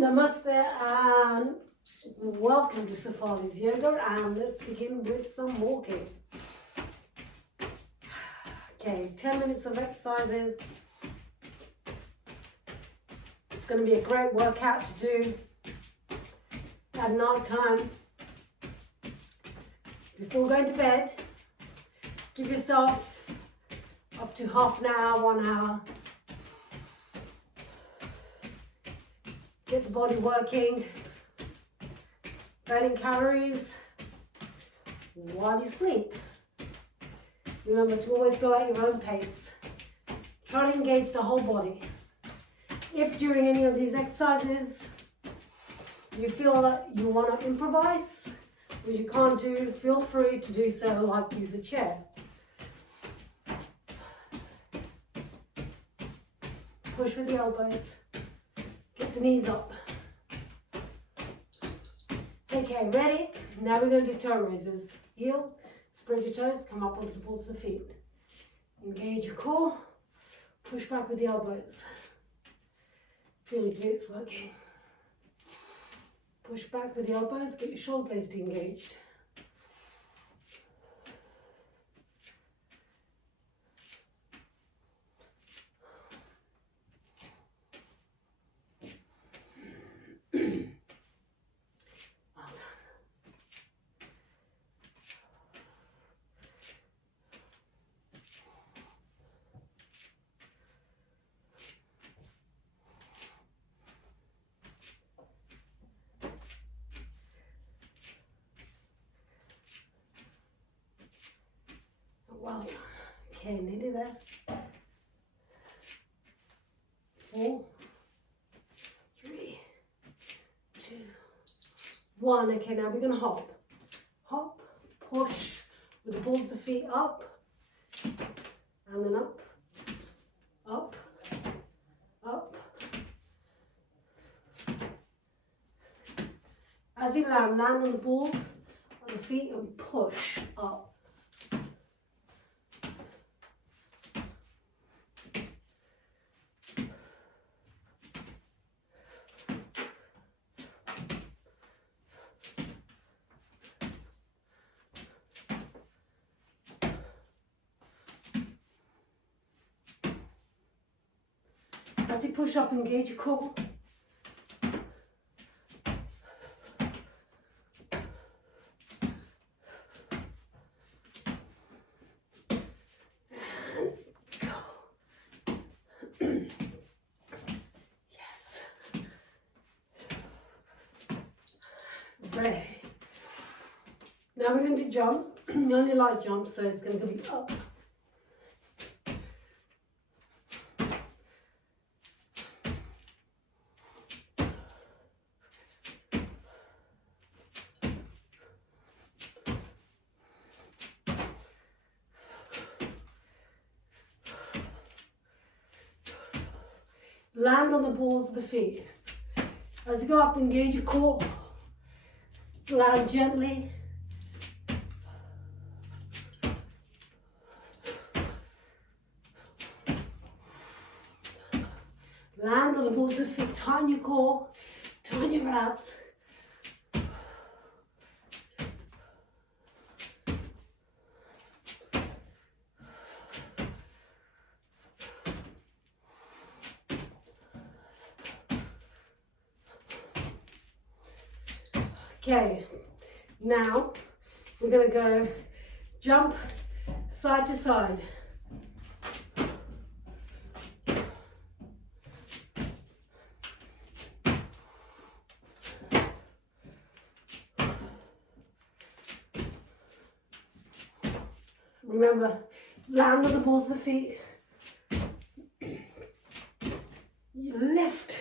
Namaste and welcome to Sefali's Yoga, and let's begin with some walking. Okay, 10 minutes of exercises. It's going to be a great workout to do at night time. Before going to bed, give yourself up to half an hour, 1 hour. Get the body working, burning calories while you sleep. Remember to always go at your own pace. Try to engage the whole body. If during any of these exercises you feel that you want to improvise, which you can't do, feel free to do so, like use a chair. Push with the elbows. Get the knees up. Okay, ready? Now we're going to do toe raises. Heels, spread your toes, come up onto the balls of the feet. Engage your core, push back with the elbows. Feel your glutes working. Push back with the elbows, get your shoulder blades engaged. Well done. Okay, nearly there. 4, 3, 2, 1. Okay, now we're going to hop. Hop, push with the balls of the feet up, and then up, up, up. As you land on the balls of the feet and push up. As you push up, engage your core. Yes. Ready. Now we're going to do jumps. Only light jumps, so it's going to be up. Land on the balls of the feet. As you go up, engage your core. Land gently. Land on the balls of the feet. Tighten your core. Tighten your abs. Okay, now we're going to go jump side to side. Remember, land on the balls of the feet. You lift.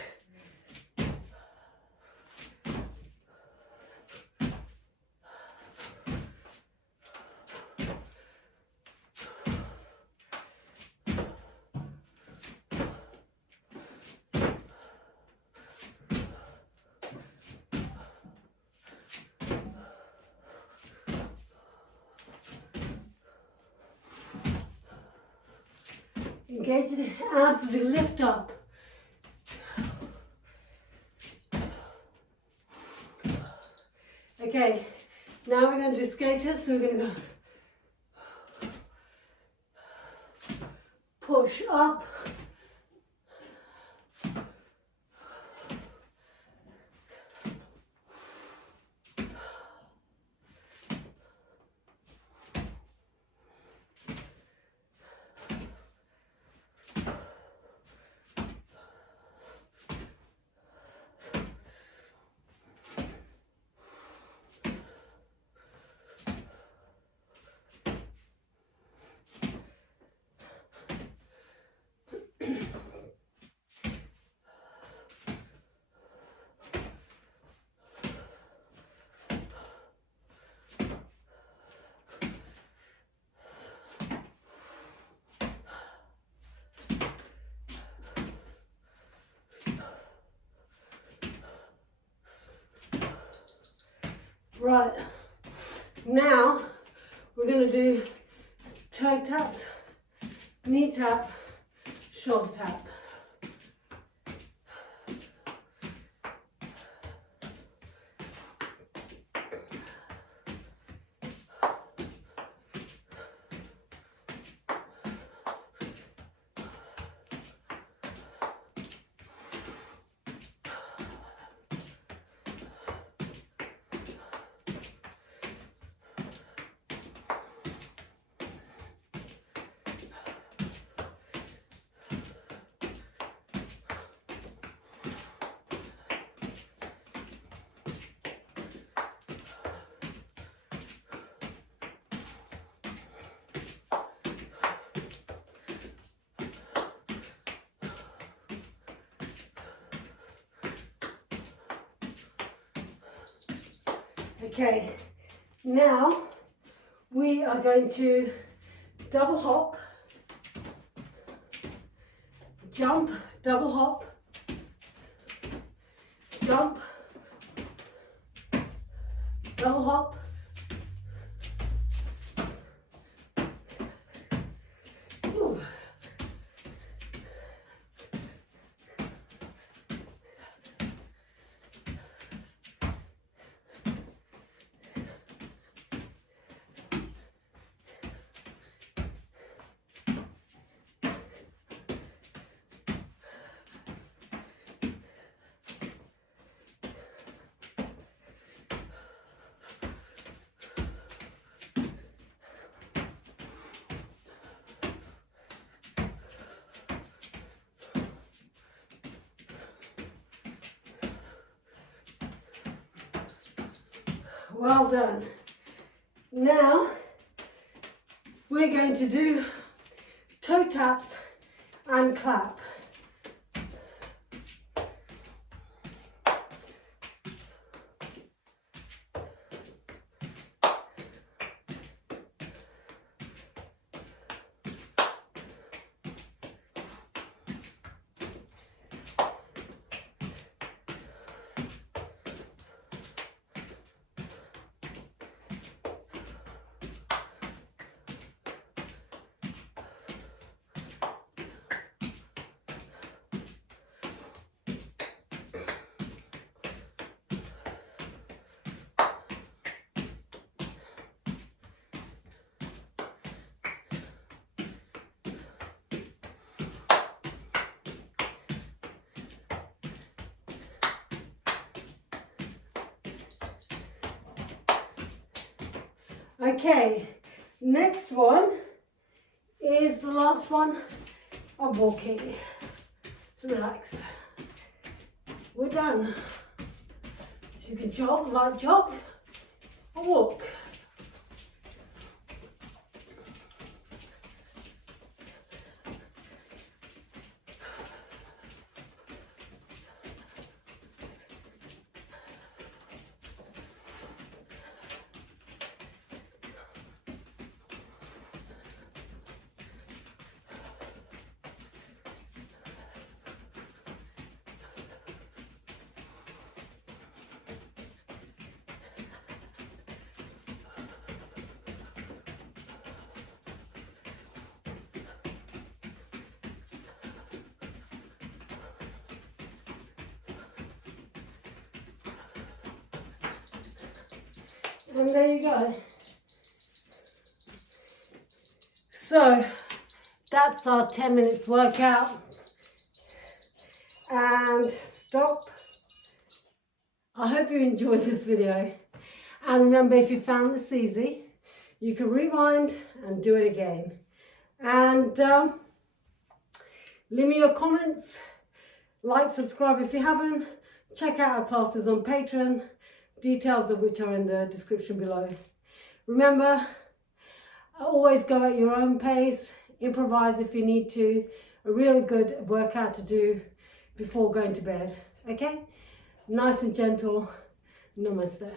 Engage the abs as you lift up. Okay, now we're going to do skaters. So we're going to go push up, right. Now we're going to do toe taps, knee tap, shoulder tap. Okay, now we are going to double hop, jump, double hop, jump, double hop, ooh. Well done. Now we're going to do toe taps and clap. Okay, next one is the last one of walking. So relax. We're done. So you can jog, light jog, or walk. And there you go. So that's our 10 minutes workout. And stop. I hope you enjoyed this video. And remember, if you found this easy, you can rewind and do it again. And leave me your comments, like, subscribe if you haven't. Check out our classes on Patreon, details of which are in the description below. Remember, always go at your own pace, improvise if you need to. A really good workout to do before going to bed, okay? Nice and gentle. Namaste.